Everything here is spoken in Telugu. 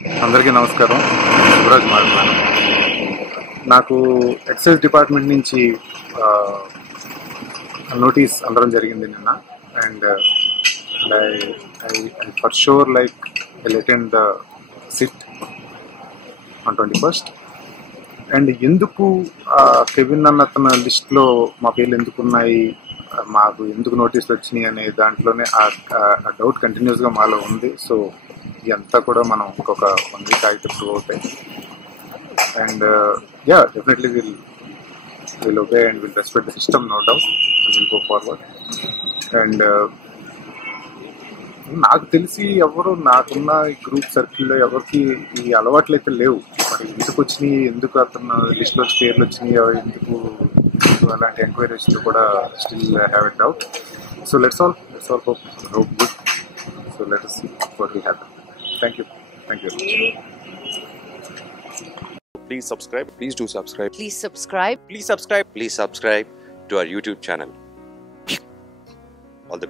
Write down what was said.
అందరికీ నమస్కారం. శివరాజ్ మాట్లాడుతున్నాను. నాకు ఎక్సైజ్ డిపార్ట్మెంట్ నుంచి నోటీస్ అందడం జరిగింది నిన్న. And I for sure like I attend the SIT on 21st. And ఎందుకు కెవిన్ అన్న తన లిస్ట్లో మా పేర్లు ఎందుకు ఉన్నాయి, మాకు ఎందుకు నోటీసులు వచ్చినాయి అనే దాంట్లోనే ఆ డౌట్ కంటిన్యూస్గా మాలో ఉంది. సో ఇదంతా కూడా మనం ఇంకొక 1 week అయితే ప్రూవ్ అవుతాయి. And definitely will obey and will respect the system, no doubt, and will go forward. And నాకు తెలిసి ఎవరు నాకున్న గ్రూప్ సర్కిల్లో ఎవరికి ఈ అలవాట్లు అయితే లేవు. మరి ఎందుకు వచ్చినాయి, ఎందుకు అతను లిస్ట్లో పేర్లు వచ్చినాయి, ఎందుకు అలాంటి ఎంక్వైరీస్ కూడా still have it doubt. So let's all hope good. So let us see what will happen. Thank you. Please subscribe. Please do subscribe. Please subscribe. Please subscribe. Please subscribe to our YouTube channel. All the best.